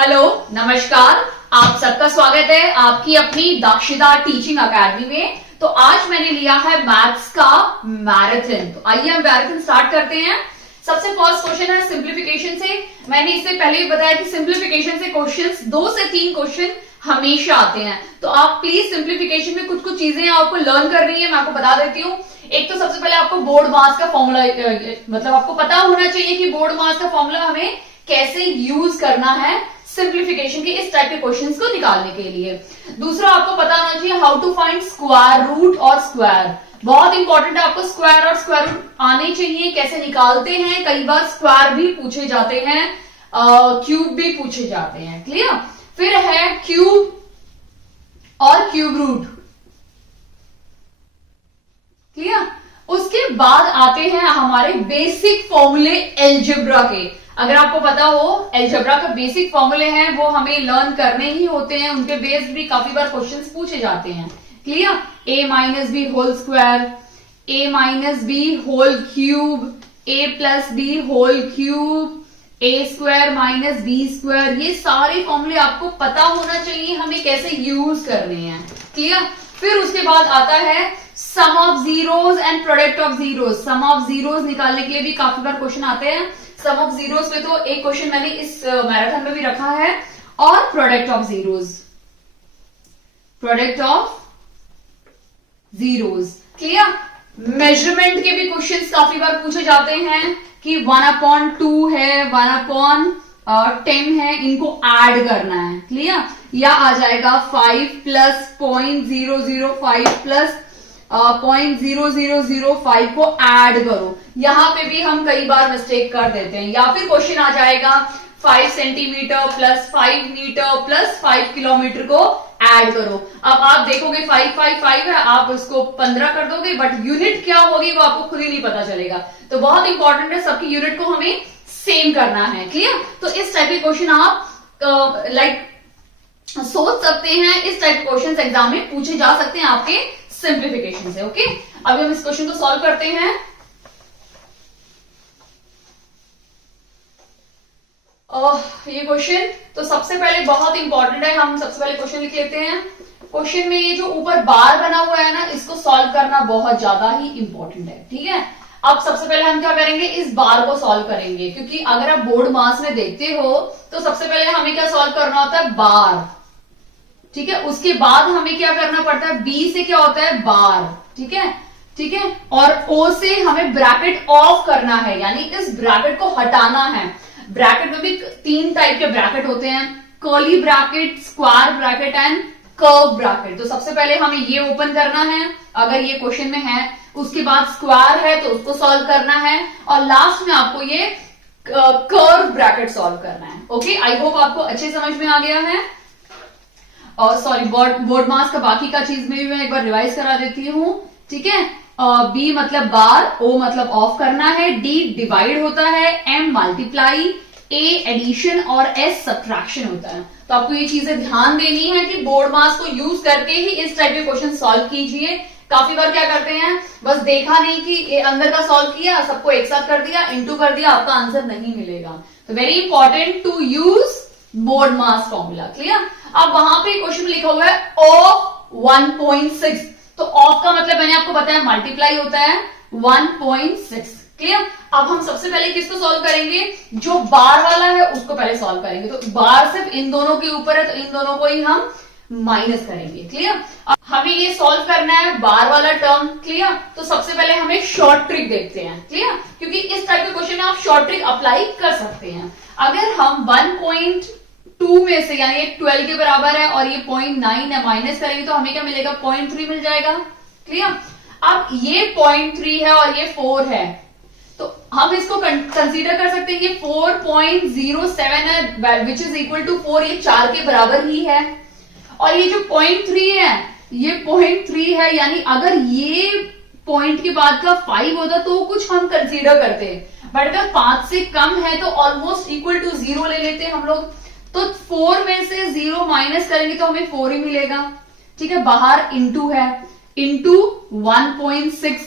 Hello, नमस्कार। आप सबका स्वागत है आपकी अपनी दक्षिता टीचिंग अकेडमी में। तो आज मैंने लिया है मैथ्स का मैराथन। तो आइए हम मैराथन स्टार्ट करते हैं। सबसे फर्स्ट क्वेश्चन है सिंप्लीफिकेशन से। मैंने इससे पहले भी बताया कि सिंप्लीफिकेशन से क्वेश्चंस 2 से 3 क्वेश्चन हमेशा आते हैं। तो आप प्लीज सिंप्लीफिकेशन में कुछ कुछ चीजें आपको लर्न करनी है, मैं आपको बता देती हूँ। एक तो सबसे पहले आपको बोर्ड मास का फॉर्मूला मतलब आपको पता होना चाहिए कि बोर्ड मास का फॉर्मूला हमें कैसे यूज करना है सिंप्लीफिकेशन के इस टाइप के क्वेश्चंस को निकालने के लिए। दूसरा आपको पता होना चाहिए how to find square root और स्क्वायर। बहुत इंपॉर्टेंट है, आपको स्क्वायर और स्क्वायर रूट आने चाहिए। कैसे निकालते हैं, कई बार स्क्वायर भी पूछे जाते हैं, क्यूब भी पूछे जाते हैं। क्लियर। फिर है क्यूब और क्यूब रूट। क्लियर। उसके बाद आते हैं हमारे बेसिक फॉर्मूले एल्जेब्रा के। अगर आपको पता हो एल्जेब्रा का बेसिक फॉर्मूले हैं वो हमें लर्न करने ही होते हैं, उनके बेस्ड भी काफी बार क्वेश्चंस पूछे जाते हैं। Clear. a minus B whole square, a minus B whole cube, a plus B whole cube, a square minus B square, ये सारे फॉर्मूले आपको पता होना चाहिए हमें कैसे यूज करने हैं। क्लियर। फिर उसके बाद आता है sum of zeros and product of zeros. Sum of zeros निकालने के लिए भी काफी बार क्वेश्चन आते हैं। सम ऑफ जीरोस में तो एक क्वेश्चन मैंने इस मैराथन में भी रखा है, और product of zeros. Product of zeros. Clear. Measurement के भी क्वेश्चंस काफी बार पूछे जाते हैं कि 1/2 है, 1/10 है, इनको ऐड करना है। क्लियर। या आ जाएगा 5 प्लस 0.005 प्लस 0.0005 को ऐड करो। यहां पे भी हम कई बार मिस्टेक कर देते हैं। या फिर क्वेश्चन आ जाएगा 5 centimetre plus 5 metre plus 5 kilometre को ऐड करो। अब आप देखोगे 5 है, आप उसको 15 कर दोगे, बट यूनिट क्या होगी वो आपको खुद ही नहीं पता चलेगा। तो बहुत इंपॉर्टेंट है, सबकी यूनिट को हमें सेम करना है। क्लियर। तो इस टाइप के क्वेश्चन आप सोच सकते हैं, इस टाइप के क्वेश्चन एग्जाम में पूछे जा सकते हैं आपके सिंप्लीफिकेशन से। ओके। अभी हम इस क्वेश्चन को सॉल्व करते हैं। ये क्वेश्चन तो सबसे पहले बहुत इंपॉर्टेंट है, हम सबसे पहले क्वेश्चन लिख लेते हैं। क्वेश्चन में ये जो ऊपर बार बना हुआ है ना, इसको सॉल्व करना बहुत ज्यादा ही इंपॉर्टेंट है। ठीक है। अब सबसे पहले हम क्या करेंगे, इस बार को सॉल्व करेंगे, क्योंकि अगर आप बोर्ड मास में देखते हो तो सबसे पहले हमें क्या सॉल्व करना होता है, बार। ठीक है। उसके बाद हमें क्या करना पड़ता है, बी से क्या होता है, बार। ठीक है। ठीक है। और ओ से हमें ब्रैकेट ऑफ करना है, यानी इस ब्रैकेट को हटाना है। ब्रैकेट में भी 3 टाइप के ब्रैकेट होते हैं, curly bracket, square bracket and curve bracket. तो सबसे पहले हमें ये ओपन करना है अगर ये क्वेश्चन में है, उसके बाद स्क्वायर है तो उसको सॉल्व करना है, और लास्ट में आपको ये कर्व ब्रैकेट सॉल्व करना है। ओके। आई होप आपको अच्छे समझ में आ गया है। और सॉरी, बोर्ड मास का बाकी का चीज में भी मैं एक बार रिवाइज करा देती हूँ। ठीक है। बी मतलब बार, ओ मतलब ऑफ करना है, डी डिवाइड होता है, एम मल्टीप्लाई, ए एडिशन और एस सब्ट्रैक्शन होता है। तो आपको ये चीजें ध्यान देनी है कि बोर्ड मास को यूज करके ही इस टाइप के क्वेश्चन सॉल्व कीजिए। काफी बार क्या करते हैं, बस देखा नहीं कि अंदर का सॉल्व किया, सबको एक साथ कर दिया, इंटू कर दिया, आपका आंसर नहीं मिलेगा। तो very important to use BODMAS formula. Clear. अब वहां पे क्वेश्चन लिखा हुआ है ऑफ 1.6, तो ऑफ का मतलब मैंने आपको बताया मल्टीप्लाई होता है 1.6। क्लियर। अब हम सबसे पहले किसको सॉल्व करेंगे, जो बार वाला है उसको पहले सॉल्व करेंगे। तो बार सिर्फ इन दोनों के ऊपर है, तो इन दोनों को ही हम माइनस करेंगे। क्लियर। अब हमें ये सॉल्व करना है बार वाला टर्म। क्लियर। तो सबसे पहले हम एक शॉर्ट ट्रिक देखते हैं। क्लियर। क्योंकि इस टाइप के क्वेश्चन में आप शॉर्ट ट्रिक अप्लाई कर सकते हैं। अगर हम 1.2 में से, यानी 12 के बराबर है और ये 0.9 है, माइनस करेंगे तो हमें क्या मिलेगा, 0.3 मिल जाएगा। क्लियर। अब ये 0.3 है और ये 4 है, तो हम इसको कंसीडर कर सकते हैं, ये 4.07 है, विच इज इक्वल टू 4, ये 4 के बराबर ही है। और ये जो 0.3 है, ये 0.3 है, यानी अगर ये पॉइंट के बाद का 5 होता तो कुछ हम कंसीडर करते, बट अगर 5 से कम है तो ऑलमोस्ट इक्वल टू 0 ले लेते हैं हम लोग। तो 4 में से 0 माइनस करेंगे तो हमें 4 ही मिलेगा। ठीक है। बाहर इंटू है, इंटू 1.6,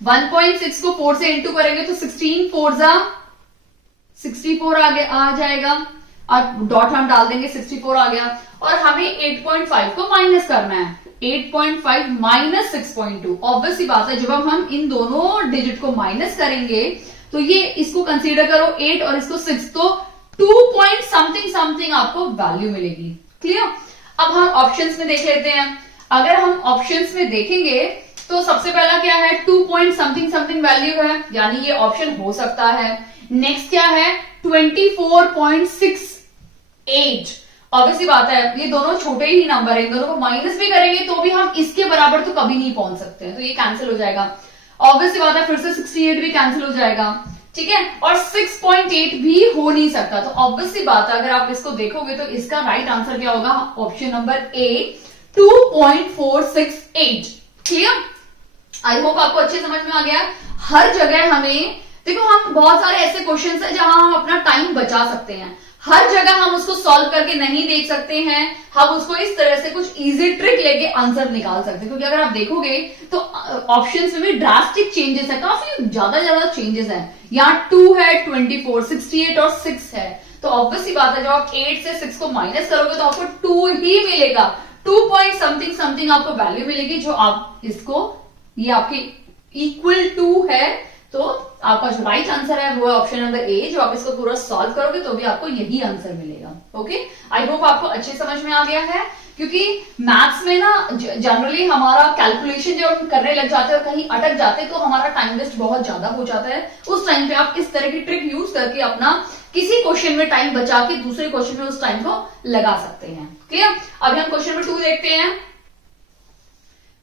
1.6 को 4 से इंटू करेंगे तो 16 4 जा 64 आ जाएगा। और डॉट हम डाल देंगे, 64 आ गया। और हमें 8.5 को माइनस करना है, 8.5 माइनस 6.2। ऑब्वियसली बात है, जब हम इन दोनों डिजिट को माइनस करेंगे तो ये इसको कंसीडर करो 8 और इसको 6, तो 2 पॉइंट समथिंग समथिंग आपको वैल्यू मिलेगी। क्लियर? अब हम ऑप्शंस में देख लेते हैं। अगर हम ऑप्शंस में देखेंगे तो सबसे पहला क्या है, 2 पॉइंट समथिंग समथिंग वैल्यू है, यानी ये ऑप्शन हो सकता है। नेक्स्ट क्या है, 24.68। ऑब्वियसली बात है, ये दोनों छोटे ही नंबर है, इन दोनों को माइनस भी करेंगे तो भी हम इसके बराबर तो कभी नहीं पहुंच सकते हैं, तो ये कैंसिल हो जाएगा। ऑब्वियसली बात है, फिर से 68 भी कैंसिल हो जाएगा, ठीक है। और 6.8 भी हो नहीं सकता, तो ऑब्वियसली बात है, अगर आप इसको देखोगे तो इसका राइट आंसर क्या होगा, option number A, 2.468। Clear? I hope आपको अच्छे समझ में आ गया। हर जगह हमें देखो, हम बहुत सारे ऐसे क्वेश्चंस हैं जहां हम अपना टाइम बचा सकते हैं, हर जगह हम उसको सॉल्व करके नहीं देख सकते हैं, हम उसको इस तरह से कुछ इजी ट्रिक लेके आंसर निकाल सकते हैं। क्योंकि अगर आप देखोगे तो ऑप्शंस में भी ड्रास्टिक चेंजेस है, काफी ज्यादा चेंजेस है। यहाँ 2 है, 24, 68 और 6 है, तो ऑब्वियसली बात है, जब आप 8 से 6 को माइनस करोगे तो आपको 2 ही मिलेगा, 2 पॉइंट समथिंग समथिंग आपको वैल्यू मिलेगी, जो आप इसको, ये आपके इक्वल टू है। तो आपका जो राइट आंसर है वो है ऑप्शन नंबर ए, जो आप इसको पूरा सॉल्व करोगे तो भी आपको यही आंसर मिलेगा। ओके, आई होप आपको अच्छे समझ में आ गया है। क्योंकि मैथ्स में ना जनरली हमारा कैलकुलेशन जब हम करने लग जाते हैं और कहीं अटक जाते हैं तो हमारा टाइम वेस्ट बहुत ज्यादा हो जाता है। उस टाइम पे आप इस तरह की ट्रिक यूज करके अपना किसी क्वेश्चन में टाइम बचा के दूसरे क्वेश्चन में उस टाइम को लगा सकते हैं। क्लियर? अभी हम क्वेश्चन नंबर 2 देखते हैं।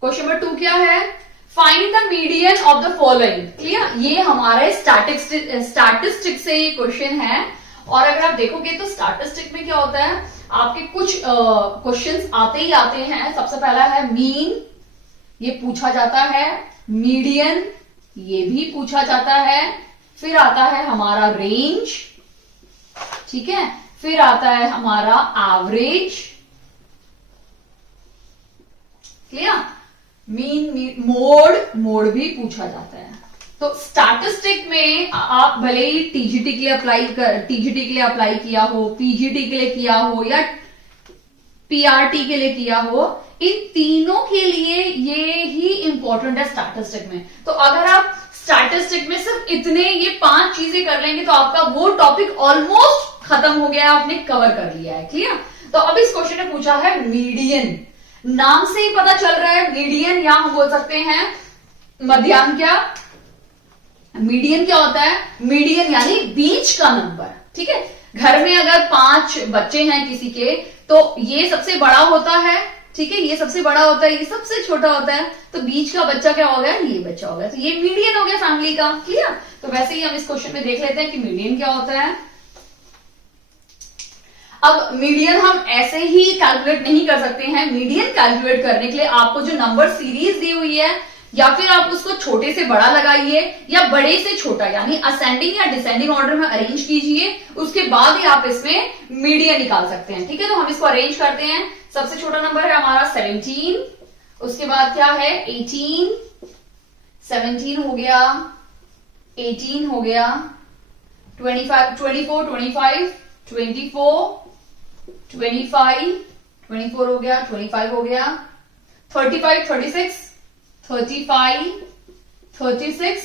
क्वेश्चन नंबर 2 क्या है, find the median of the following. Clear? ये हमारे स्टैटिस्टिक से ये क्वेश्चन है। और अगर आप देखोगे तो स्टैटिस्टिक में क्या होता है, आपके कुछ क्वेश्चंस आते ही आते हैं। सबसे पहला है मीन, ये पूछा जाता है, मीडियन ये भी पूछा जाता है, फिर आता है हमारा रेंज, ठीक है, फिर आता है हमारा एवरेज। क्लियर? मीन, मोड भी पूछा जाता है। तो स्टैटिस्टिक में आप भले ही टीजीटी के लिए अप्लाई किया हो, पीजीटी के लिए किया हो या पीआरटी के लिए किया हो, इन तीनों के लिए ये ही इंपॉर्टेंट है स्टैटिस्टिक में। तो अगर आप स्टैटिस्टिक में सिर्फ ये 5 चीजें कर लेंगे तो आपका वो टॉपिक ऑलमोस्ट खत्म हो गया, आपने कवर कर लिया है। क्लियर? तो अब इस क्वेश्चन ने पूछा है मीडियन, नाम से ही पता चल रहा है मीडियन, या हम बोल सकते हैं मध्याह्न। क्या मीडियन क्या होता है? मीडियन यानी बीच का नंबर, ठीक है। घर में अगर 5 बच्चे हैं किसी के, तो ये सबसे बड़ा होता है, ठीक है, ये सबसे बड़ा होता है, ये सबसे छोटा होता है, तो बीच का बच्चा क्या हो गया, ये बच्चा हो गया, तो ये मीडियन हो गया फैमिली का। क्लियर? तो वैसे ही हम इस क्वेश्चन में देख लेते हैं कि मीडियन क्या होता है। अब मीडियन हम ऐसे ही कैलकुलेट नहीं कर सकते हैं। मीडियन कैलकुलेट करने के लिए आपको जो नंबर सीरीज दी हुई है, या फिर आप उसको छोटे से बड़ा लगाइए या बड़े से छोटा, यानी असेंडिंग या डिसेंडिंग ऑर्डर में अरेंज कीजिए, उसके बाद ही आप इसमें मीडियन निकाल सकते हैं। ठीक है, तो हम इसको अरेंज करते हैं। सबसे छोटा नंबर है हमारा 17, उसके बाद क्या है 18, 17 हो गया, 18 हो गया, 24, 24 हो गया, 25 हो गया, 35, 36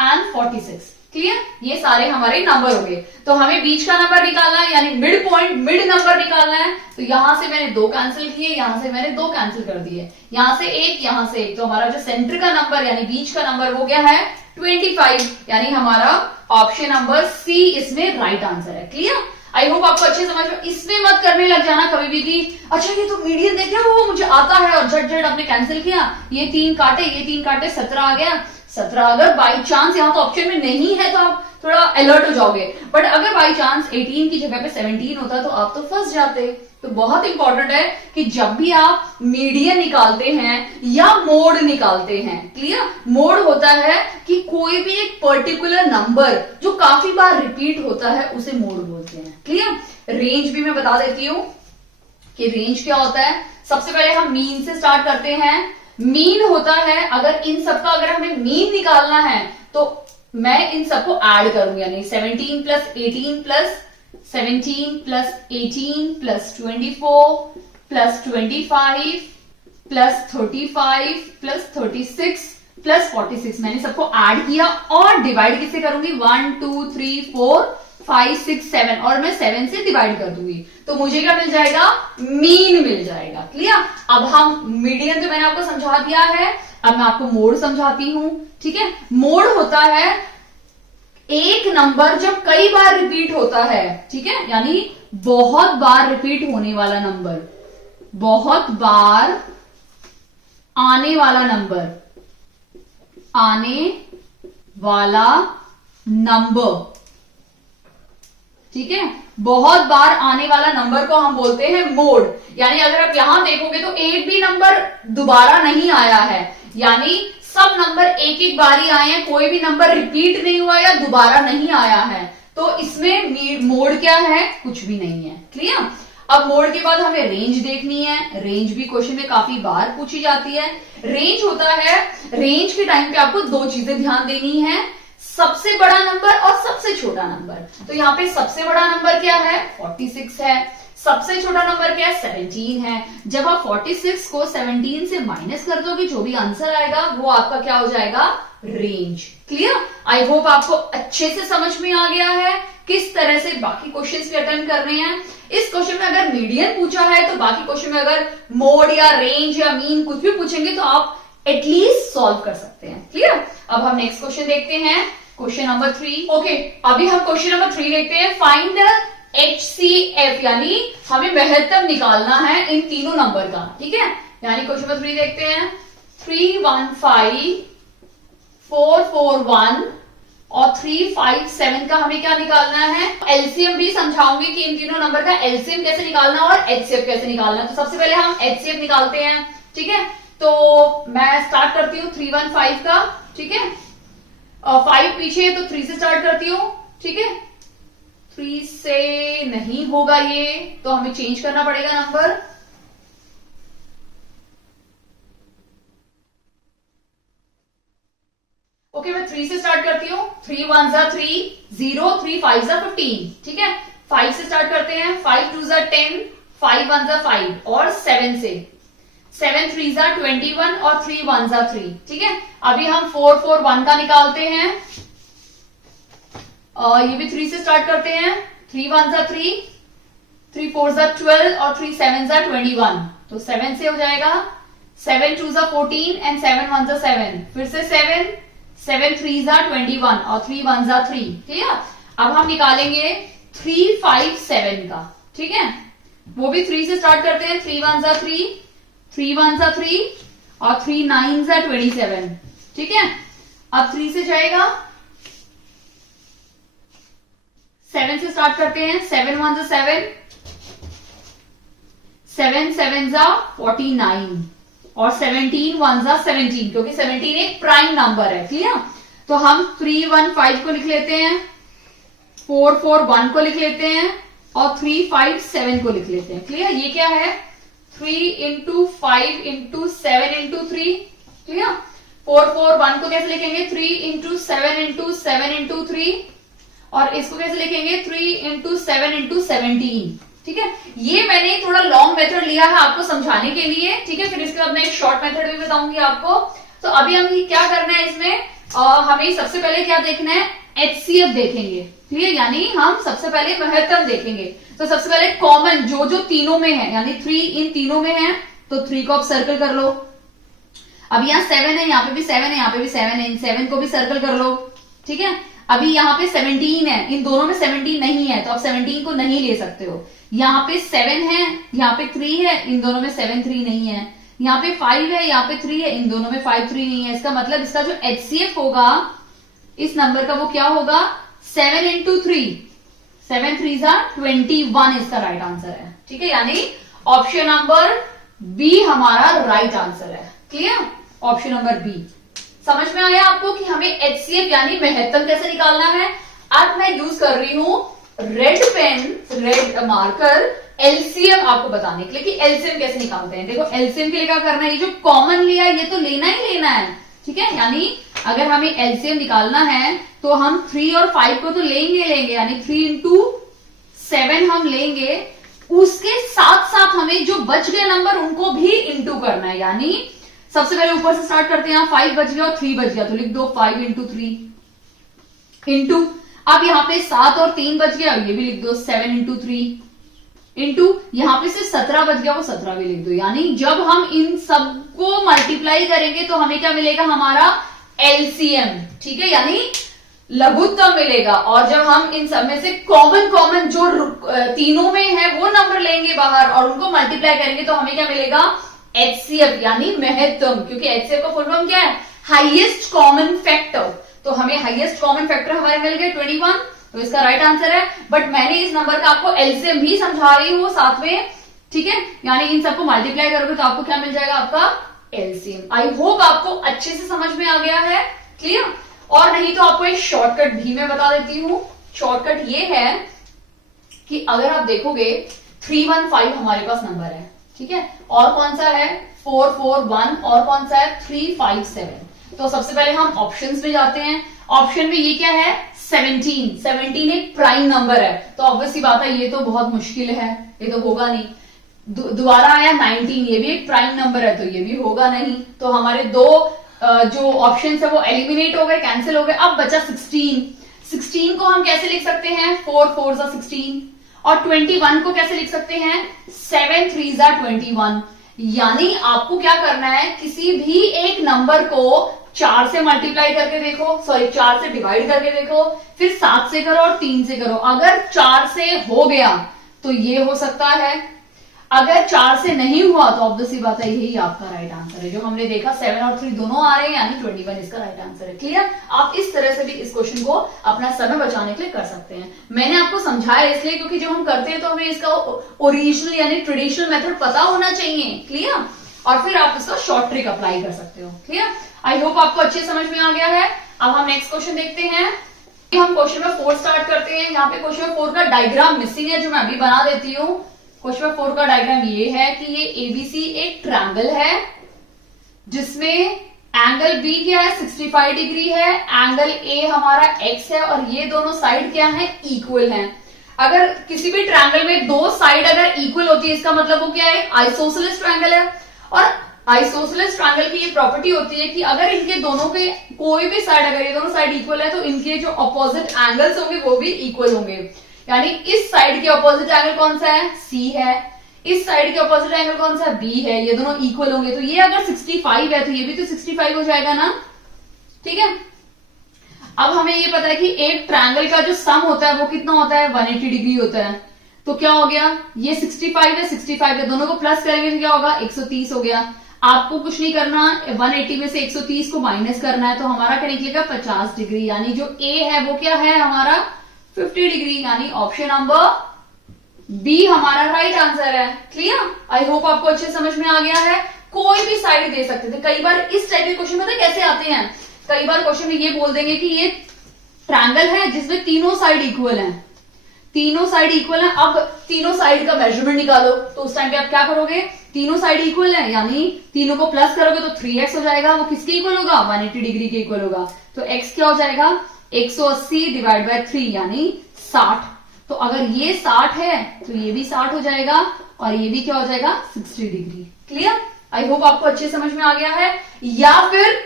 एंड 46। क्लियर? ये सारे हमारे नंबर हो गए। तो हमें बीच का नंबर निकालना है, यानी मिड पॉइंट, मिड नंबर निकालना है। तो यहां से मैंने 2 कैंसिल किए, यहां से मैंने 2 कैंसिल कर दिए, यहां से 1, यहां से 1, तो हमारा जो सेंटर का नंबर यानी बीच का नंबर हो गया है 25, यानी हमारा ऑप्शन नंबर सी इसमें राइट आंसर है। क्लियर? आई होप आपको अच्छे समझ में। इसमें मत करने लग जाना कभी भी कि अच्छा ये तो मीडियन देख रहे हो, मुझे आता है, और झट झट आपने कैंसिल किया, ये 3 काटे, ये 3 काटे, 17 आ गया। 17 अगर बाई चांस यहाँ तो ऑप्शन में नहीं है तो आप थोड़ा अलर्ट हो जाओगे, बट अगर बाई चांस 18 की जगह पे 17 होता तो आप तो फंस जाते। तो बहुत इंपॉर्टेंट है कि जब भी आप मीडियन निकालते हैं या मोड निकालते हैं, क्लियर, मोड होता है कि कोई भी एक पर्टिकुलर नंबर जो काफी बार रिपीट होता है उसे मोड बोलते हैं। क्लियर? रेंज भी मैं बता देती हूं कि रेंज क्या होता है। सबसे पहले हम मीन से स्टार्ट करते हैं। मीन होता है, अगर इन सबका अगर हमें मीन निकालना है तो मैं इन सबको ऐड करूंगी, यानी 17 plus 18 plus 17 plus 18 plus 24 plus 25 plus 35 plus 36 plus 46। मैंने सबको ऐड किया और डिवाइड किससे करूंगी? 1 2 3 4 5 6 7 और मैं 7 से डिवाइड कर दूंगी तो मुझे क्या मिल जाएगा? मीन मिल जाएगा। क्लियर? अब हम मीडियन तो मैंने आपको समझा दिया है, अब मैं आपको मोड समझाती हूं। ठीक है, मोड होता है एक नंबर जब कई बार रिपीट होता है। ठीक है, यानी बहुत बार रिपीट होने वाला नंबर, बहुत बार आने वाला नंबर, आने वाला नंबर। ठीक है, बहुत बार आने वाला नंबर को हम बोलते हैं मोड। यानी अगर आप यहां देखोगे तो एक भी नंबर दोबारा नहीं आया है, यानी सब नंबर एक एक बारी आए हैं, कोई भी नंबर रिपीट नहीं हुआ या दोबारा नहीं आया है, तो इसमें मोड क्या है? कुछ भी नहीं है। क्लियर? अब मोड के बाद हमें रेंज देखनी है। रेंज भी क्वेश्चन में काफी बार पूछी जाती है। रेंज होता है, रेंज के टाइम पे आपको दो चीजें ध्यान देनी है, सबसे बड़ा नंबर और सबसे छोटा नंबर। तो यहाँ पे सबसे बड़ा नंबर क्या है? 46 है। सबसे छोटा नंबर क्या है? 17 है। जब आप 46 को 17 से माइनस कर दोगे, जो भी आंसर आएगा वो आपका क्या हो जाएगा? रेंज। क्लियर? आई होप आपको अच्छे से समझ में आ गया है किस तरह से बाकी क्वेश्चंस भी अटेम्प्ट कर रहे हैं। इस क्वेश्चन में अगर मीडियन पूछा है तो बाकी क्वेश्चन में अगर मोड या रेंज या मीन कुछ भी पूछेंगे तो आप एटलीस्ट सॉल्व कर सकते हैं। क्लियर? अब हम नेक्स्ट क्वेश्चन देखते हैं, क्वेश्चन नंबर 3। ओके, अभी हम क्वेश्चन नंबर 3 देखते हैं। फाइंड HCF, यानी हमें महत्तम निकालना है इन तीनों नंबर का। ठीक है, यानी क्वेश्चन नंबर 3 देखते हैं। 315 441 और 357 का हमें क्या निकालना है? एलसीएम भी समझाऊंगी कि इन तीनों नंबर का एलसीएम कैसे निकालना और एचसीएफ कैसे निकालना। तो सबसे पहले हम एचसीएफ निकालते हैं। ठीक है, तो मैं स्टार्ट करती हूँ 315 का। ठीक है, 5 पीछे है तो 3 से स्टार्ट करती हूँ। ठीक है, 3 से नहीं होगा ये, तो हमें चेंज करना पड़ेगा नंबर। ओके, मैं 3 से स्टार्ट करती हूँ। 3 1 जा 3 0, 3 5 जा 15। ठीक है, 5 से स्टार्ट करते हैं। 5 2 जा 10, 5 1 जा 5 और 7 से 7 3 जा 21 और 3 1 जा 3। ठीक है, अभी हम 4 4 1 का निकालते हैं। ये भी 3 से स्टार्ट करते हैं। 3 1 जा 3, 3 4 जा 12 और 3 7 जा 21। तो 7 से हो जाएगा। 7 2 जा 14 एंड 7 1 जा 7। फिर से 7 7 3 जा 21 और 3 1 जा 3। ठीक है, अब हम निकालेंगे 3 5 7 का। ठीक है, वो भी 3 से स्टार्ट करते हैं। 3 1 जा 3, 3 1 जा 3 और 3 9 जा 27। ठीक है, अब 3 से जाएगा। 7 से स्टार्ट करते हैं। 7 1 जा 7, 7 7 जा 49 और 17 1 जा 17, क्योंकि 17 एक प्राइम नंबर है। क्लियर? तो हम 3 1 5 को लिख लेते हैं, 4 4 1 को लिख लेते हैं और 3 5 7 को लिख लेते हैं। क्लियर? ये क्या है? 3 इंटू 5 इंटू 7 इंटू 3। क्लियर? 4 4 1 को कैसे लिखेंगे? 3 इंटू 7 इंटू 7 इंटू 3 और इसको कैसे लिखेंगे? 3 इंटू 7 इंटू 17। ठीक है, ये मैंने थोड़ा लॉन्ग मेथड लिया है आपको समझाने के लिए। ठीक है, फिर इसके बाद मैं एक शॉर्ट मेथड भी बताऊंगी आपको। तो अभी हम क्या करना है इसमें, हमें सबसे पहले क्या देखना है? एचसीएफ देखेंगे। क्लियर? यानी हम सबसे पहले महत्तम देखेंगे। तो सबसे पहले कॉमन जो जो तीनों में है, यानी 3 इन तीनों में है, तो 3 को आप सर्कल कर लो। अब यहाँ 7 है, यहाँ पे भी 7 है, यहाँ पे भी 7 है, इन 7 को भी सर्कल कर लो। ठीक है, अभी यहाँ पे 17 है, इन दोनों में 17 नहीं है तो आप 17 को नहीं ले सकते हो। यहाँ पे 7 है, यहाँ पे 3 है, इन दोनों में 7 3 नहीं है। यहाँ पे 5 है, यहाँ पे 3 है, इन दोनों में 5 3 नहीं है। इसका मतलब इसका जो एचसीएफ होगा इस नंबर का वो क्या होगा? 7 इंटू 3, 7 3 जा 21 इसका राइट आंसर है। ठीक है, यानी ऑप्शन नंबर बी हमारा राइट आंसर है। क्लियर? Option number B. समझ में आया आपको कि हमें एचसीएफ यानी महत्तम कैसे निकालना है। अब मैं यूज कर रही हूं red pen, red marker, LCM आपको बताने के लिए कि एलसीएम कैसे निकालते हैं। देखो एलसीएम के लिए क्या करना है, ये जो कॉमन लिया है ये तो लेना ही लेना है। ठीक है, यानी अगर हमें एलसीएम निकालना है तो हम 3 और 5 को तो लेंगे, यानी 3 इंटू 7 हम लेंगे, उसके साथ साथ हमें जो बच गए नंबर उनको भी इंटू करना है। यानी सबसे पहले ऊपर से स्टार्ट करते हैं, 5 बच गया और 3 बच गया तो लिख दो 5 इंटू 3 इंटू, अब यहां पे 7 और 3 बच गया, ये भी लिख दो 7 इंटू 3 इंटू, यहां पे सिर्फ 17 बच गया, वो 17 भी लिख दो। यानी जब हम इन सबको मल्टीप्लाई करेंगे तो हमें क्या मिलेगा, हमारा एलसीएम, ठीक है, यानी लघुत्तम मिलेगा। और जब हम इन सब में से कॉमन जो तीनों में है वो नंबर लेंगे बाहर और उनको मल्टीप्लाई करेंगे तो हमें क्या मिलेगा, एचसीएफ, यानी महत्तम, क्योंकि एचसीएफ का फुल फॉर्म क्या है, हाईएस्ट कॉमन फैक्टर। तो हमें हाईएस्ट कॉमन फैक्टर हमारे मिल गए 21, तो इसका राइट आंसर है। बट मैंने इस नंबर का आपको एलसीएम भी समझा रही हूं साथ में, ठीक है, यानी इन सबको मल्टीप्लाई करोगे तो आपको क्या मिल जाएगा, आपका एलसीएम। आई होप आपको अच्छे से समझ में आ गया है, क्लियर। और नहीं तो आपको एक शॉर्टकट भी मैं बता देती हूं। शॉर्टकट ये है कि अगर आप देखोगे 315 हमारे पास नंबर है, ठीक है, और कौन सा है 441, और कौन सा है 357। तो सबसे पहले हम ऑप्शंस में जाते हैं। ऑप्शन में ये क्या है, 17 एक प्राइम नंबर है, तो ऑब्वियसली बात है ये तो बहुत मुश्किल है, ये तो होगा नहीं। दोबारा आया 19, ये भी एक प्राइम नंबर है तो ये भी होगा नहीं। तो हमारे दो जो ऑप्शंस है वो एलिमिनेट हो गए, कैंसिल हो गए। अब बचा 16 को हम कैसे लिख सकते हैं, 4 4 16, और 21 को कैसे लिख सकते हैं, 7 3 21। यानी आपको क्या करना है, किसी भी एक नंबर को 4 से मल्टीप्लाई करके देखो, 4 से डिवाइड करके देखो, फिर 7 से करो और 3 से करो। अगर 4 से हो गया तो ये हो सकता है, अगर 4 से नहीं हुआ तो ऑब्वियसली बात है यही आपका राइट आंसर है। जो हमने देखा 7 और 3 दोनों आ रहे हैं, यानी 21 इसका राइट आंसर है। क्लियर। आप इस तरह से भी इस क्वेश्चन को अपना समय बचाने के लिए कर सकते हैं। मैंने आपको समझाया इसलिए क्योंकि जब हम करते हैं तो हमें इसका ओरिजिनल यानी ट्रेडिशनल मेथड पता होना चाहिए। क्लियर। और फिर आप इसका शॉर्ट ट्रिक अप्लाई कर सकते हो। क्लियर। आई होप आपको अच्छे समझ में आ गया है। अब हम नेक्स्ट क्वेश्चन देखते हैं। हम क्वेश्चन नंबर 4 स्टार्ट करते हैं। यहाँ पे क्वेश्चन नंबर 4 का डायग्राम मिसिंग है, जो मैं अभी बना देती हूँ। क्वेश्चन नंबर 4 का डायग्राम ये है कि ये एबीसी एक ट्रायंगल है जिसमें एंगल बी क्या है, 65 डिग्री है, एंगल ए हमारा एक्स है, और ये दोनों साइड क्या है, इक्वल हैं। अगर किसी भी ट्रायंगल में दो साइड अगर इक्वल होती है, इसका मतलब वो क्या है, आइसोसेलेस ट्रायंगल है। और आइसोसेलेस ट्रायंगल की ये प्रॉपर्टी होती है कि अगर इनके दोनों के कोई भी साइड, अगर ये दोनों साइड इक्वल है तो इनके जो अपोजिट एंगल्स होंगे वो भी इक्वल होंगे। यानी इस साइड के अपोजिट एंगल कौन सा है, सी है, इस साइड के अपोजिट एंगल कौन सा है, बी है, ये दोनों इक्वल होंगे। तो ये अगर 65 है तो ये भी तो 65 हो जाएगा ना। ठीक है। अब हमें ये पता है कि एक ट्रायंगल का जो सम होता है वो कितना होता है, 180 डिग्री होता है। तो क्या हो गया, ये 65 है, 65 है, दोनों को प्लस करेंगे तो क्या होगा, 130 हो गया। आपको कुछ नहीं करना, 180 में से 130 को माइनस करना है, तो हमारा क्या निकलेगा, 50 डिग्री। यानी जो ए है वो क्या है हमारा, 50 डिग्री। यानी ऑप्शन नंबर बी हमारा राइट आंसर है। क्लियर। आई होप आपको अच्छे समझ में आ गया है। कोई भी साइड दे सकते थे। कई बार इस टाइप के क्वेश्चन पता कैसे आते हैं, कई बार क्वेश्चन में ये बोल देंगे कि ये ट्रायंगल है जिसमें तीनों साइड इक्वल हैं, तीनों साइड इक्वल है। अब तीनों साइड का मेजरमेंट निकालो, तो उस टाइम पे आप क्या करोगे, तीनों साइड इक्वल है यानी तीनों को प्लस करोगे तो 3x हो जाएगा। वो किसके इक्वल होगा, 180 डिग्री के इक्वल होगा। तो x क्या हो जाएगा, 180 डिवाइड बाय 3 यानी 60। तो अगर ये 60 है तो ये भी 60 हो जाएगा, और ये भी क्या हो जाएगा, 60 डिग्री। क्लियर। आई होप आपको अच्छे समझ में आ गया है। या फिर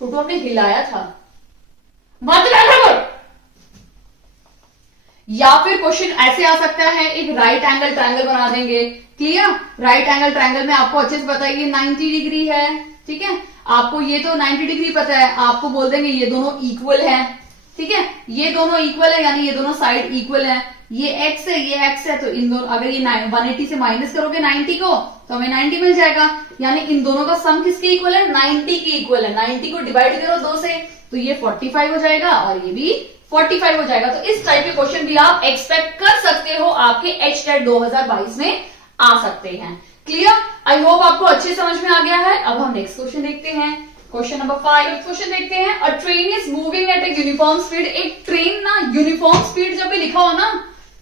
फोटो हमने हिलाया था, या फिर क्वेश्चन ऐसे आ सकता है, एक राइट एंगल ट्रायंगल बना देंगे। क्लियर। राइट एंगल ट्रायंगल में आपको अच्छे से पता है कि 90 डिग्री है। ठीक है। आपको ये तो 90 डिग्री पता है, आपको बोल देंगे ये दोनों इक्वल है। ठीक है। ये दोनों इक्वल है यानी ये दोनों साइड इक्वल है। ये x है, ये x है, तो इन दोनों अगर ये 180 से माइनस करोगे 90 को तो हमें 90 मिल जाएगा। यानी इन दोनों का सम किसके इक्वल है, 90 के इक्वल है। 90 को डिवाइड करो 2 से तो ये 45 हो जाएगा, और ये भी 45 हो जाएगा। तो इस टाइप के क्वेश्चन भी आप एक्सपेक्ट कर सकते हो, आपके HTET 2022 में आ सकते हैं। क्लियर। आई होप आपको अच्छे समझ में आ गया है। अब हम नेक्स्ट क्वेश्चन देखते हैं। क्वेश्चन नंबर 5 क्वेश्चन देखते हैं। अ train is moving at a uniform speed. एक ट्रेन ना यूनिफॉर्म स्पीड जब भी लिखा हो ना,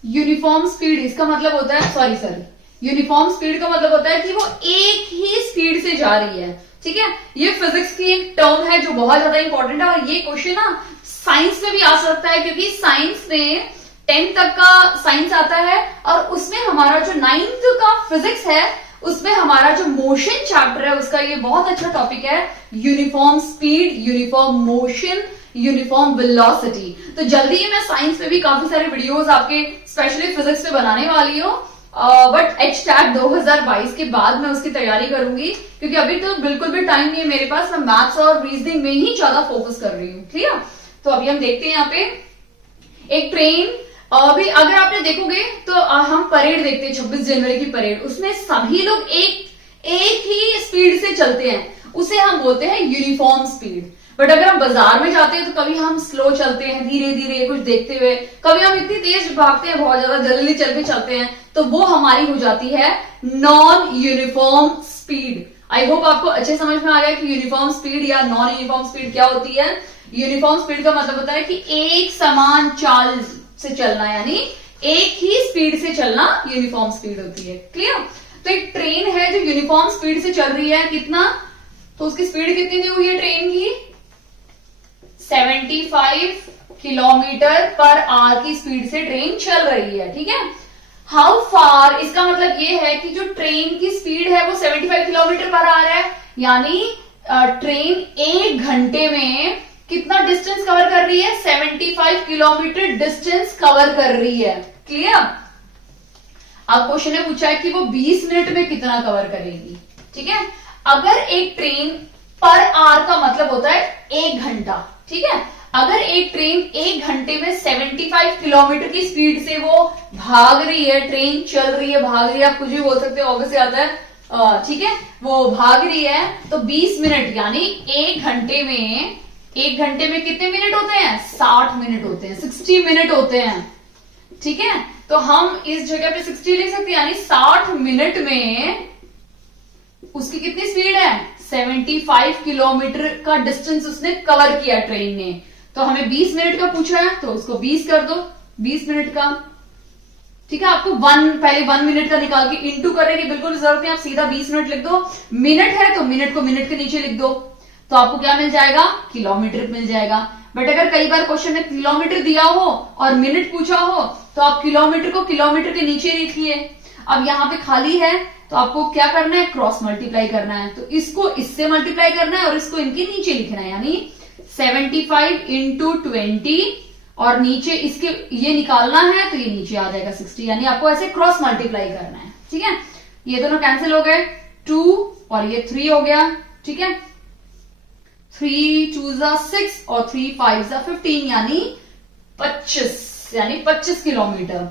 यूनिफॉर्म स्पीड इसका मतलब होता है, सॉरी यूनिफॉर्म स्पीड का मतलब होता है कि वो एक ही स्पीड से जा रही है। ठीक है। ये फिजिक्स की एक टर्म है जो बहुत ज्यादा इंपॉर्टेंट है, और ये क्वेश्चन ना साइंस में भी आ सकता है, क्योंकि साइंस में 10th तक का साइंस आता है, और उसमें हमारा जो 9th का फिजिक्स है उसमें हमारा जो मोशन चैप्टर है उसका ये बहुत अच्छा टॉपिक है, uniform speed, uniform motion, uniform velocity. तो जल्दी ही मैं साइंस पे भी काफी सारे वीडियोस आपके स्पेशली फिजिक्स पे बनाने वाली हूँ, बट HTAT 2022 के बाद मैं उसकी तैयारी करूंगी, क्योंकि अभी तो बिल्कुल भी टाइम नहीं है मेरे पास। मैं मैथ्स और रीजनिंग में ही ज्यादा फोकस कर रही हूँ। ठीक है, तो अभी हम देखते हैं यहाँ पे एक ट्रेन। अभी अगर आपने देखोगे तो हम परेड देखते हैं, 26 जनवरी की परेड, उसमें सभी लोग एक ही स्पीड से चलते हैं, उसे हम बोलते हैं यूनिफॉर्म स्पीड। बट अगर हम बाजार में जाते हैं तो कभी हम स्लो चलते हैं, धीरे धीरे कुछ देखते हुए, कभी हम इतनी तेज भागते हैं, बहुत ज्यादा जल्दी चल के चलते हैं, तो वो हमारी हो जाती है non uniform speed. I hope आपको अच्छे समझ में आ गया कि यूनिफॉर्म स्पीड या नॉन यूनिफॉर्म स्पीड क्या होती है। यूनिफॉर्म स्पीड का मतलब होता है कि एक समान चाल से चलना, यानी एक ही स्पीड से चलना यूनिफॉर्म स्पीड होती है। क्लियर? तो एक ट्रेन है जो यूनिफॉर्म स्पीड से चल रही है, कितना, तो उसकी स्पीड कितनी दी हुई है ट्रेन की, 75 किलोमीटर पर आवर की स्पीड से ट्रेन चल रही है। ठीक है, हाउ फार, इसका मतलब ये है कि जो ट्रेन की स्पीड है वो 75 किलोमीटर पर आवर है, यानी ट्रेन 1 घंटे में कितना डिस्टेंस कवर कर रही है, 75 किलोमीटर डिस्टेंस कवर कर रही है। क्लियर? अब क्वेश्चन ने पूछा है कि वो 20 मिनट में कितना कवर करेगी। ठीक है, अगर एक ट्रेन पर आवर का मतलब होता है 1 घंटा। ठीक है, अगर एक ट्रेन 1 घंटे में 75 किलोमीटर की स्पीड से वो भाग रही है, ट्रेन चल रही है, भाग रही है, आप कुछ भी बोल सकते हो, ऑब्वियसली आता है। ठीक है, वो भाग रही है, तो 20 मिनट यानी 1 घंटे में कितने मिनट होते हैं, 60 मिनट होते हैं, 60 मिनट होते हैं। ठीक है, तो हम इस जगह पे 60 लिख सकते हैं, यानी 60 मिनट में उसकी कितनी स्पीड है, 75 किलोमीटर का डिस्टेंस उसने कवर किया ट्रेन ने। तो हमें 20 मिनट का पूछा है, तो उसको 20 कर दो, 20 मिनट का। ठीक है, आपको पहले 1 मिनट का निकाल के इंटू करने की बिल्कुल जरूरत नहीं, आप सीधा 20 मिनट लिख दो। मिनट है तो मिनट को मिनट के नीचे लिख दो, तो आपको क्या मिल जाएगा, किलोमीटर मिल जाएगा। बट अगर कई बार क्वेश्चन ने किलोमीटर दिया हो और मिनट पूछा हो, तो आप किलोमीटर को किलोमीटर के नीचे लिखिए। अब यहाँ पे खाली है, तो आपको क्या करना है, क्रॉस मल्टीप्लाई करना है, तो इसको इससे मल्टीप्लाई करना है और इसको इनके नीचे लिखना है, यानी 75 इंटू 20, और नीचे इसके ये निकालना है तो ये नीचे आ जाएगा 60, यानी आपको ऐसे क्रॉस मल्टीप्लाई करना है। ठीक है, ये दोनों कैंसिल हो गए, 2 और ये 3 हो गया। ठीक है, 3 2 6 और 3 5 15, यानी 25 किलोमीटर।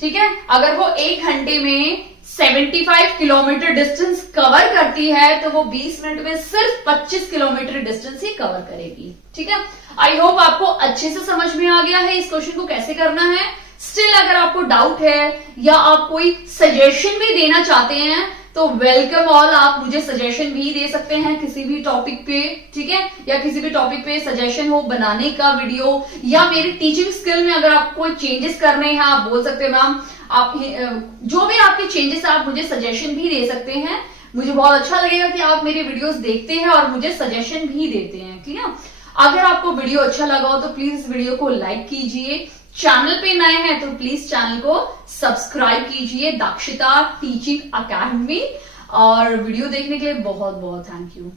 ठीक है, अगर वो 1 घंटे में 75 किलोमीटर डिस्टेंस कवर करती है, तो वो 20 मिनट में सिर्फ 25 किलोमीटर डिस्टेंस ही कवर करेगी। ठीक है, आई होप आपको अच्छे से समझ में आ गया है इस क्वेश्चन को कैसे करना है। स्टिल अगर आपको डाउट है या आप कोई सजेशन भी देना चाहते हैं, तो वेलकम ऑल, आप मुझे सजेशन भी दे सकते हैं किसी भी टॉपिक पे। ठीक है, या किसी भी टॉपिक पे सजेशन हो बनाने का वीडियो, या मेरी टीचिंग स्किल में अगर आपको कोई चेंजेस करने हैं, आप बोल सकते हैं मैम, आप जो भी आपके चेंजेस है आप मुझे सजेशन भी दे सकते हैं। मुझे बहुत अच्छा लगेगा कि आप मेरे वीडियोस देखते हैं और मुझे सजेशन भी देते हैं। ठीक है, अगर आपको वीडियो अच्छा लगा हो तो प्लीज इस वीडियो को लाइक कीजिए, चैनल पे नए हैं तो प्लीज चैनल को सब्सक्राइब कीजिए, दक्षिता टीचिंग अकेडमी। और वीडियो देखने के लिए बहुत बहुत थैंक यू।